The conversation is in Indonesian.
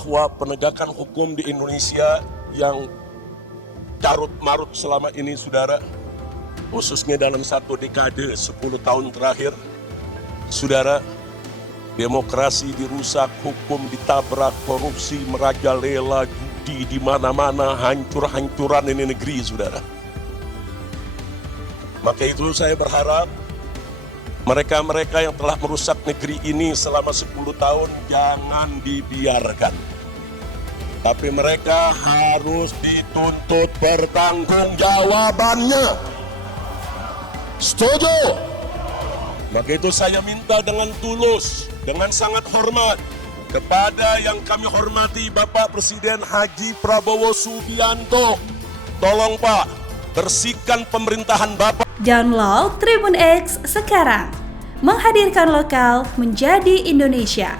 bahwa penegakan hukum di Indonesia yang carut-marut selama ini, saudara, khususnya dalam satu dekade 10 tahun terakhir, saudara, demokrasi dirusak, hukum ditabrak, korupsi merajalela, judi di mana-mana, hancur-hancuran ini negeri, saudara. Maka itu saya berharap mereka-mereka yang telah merusak negeri ini selama 10 tahun jangan dibiarkan. Tapi mereka harus dituntut pertanggungjawabannya. Setuju? Maka itu saya minta dengan tulus, dengan sangat hormat kepada yang kami hormati Bapak Presiden Haji Prabowo Subianto. Tolong Pak, bersihkan pemerintahan Bapak. Download Tribun X sekarang, menghadirkan lokal menjadi Indonesia.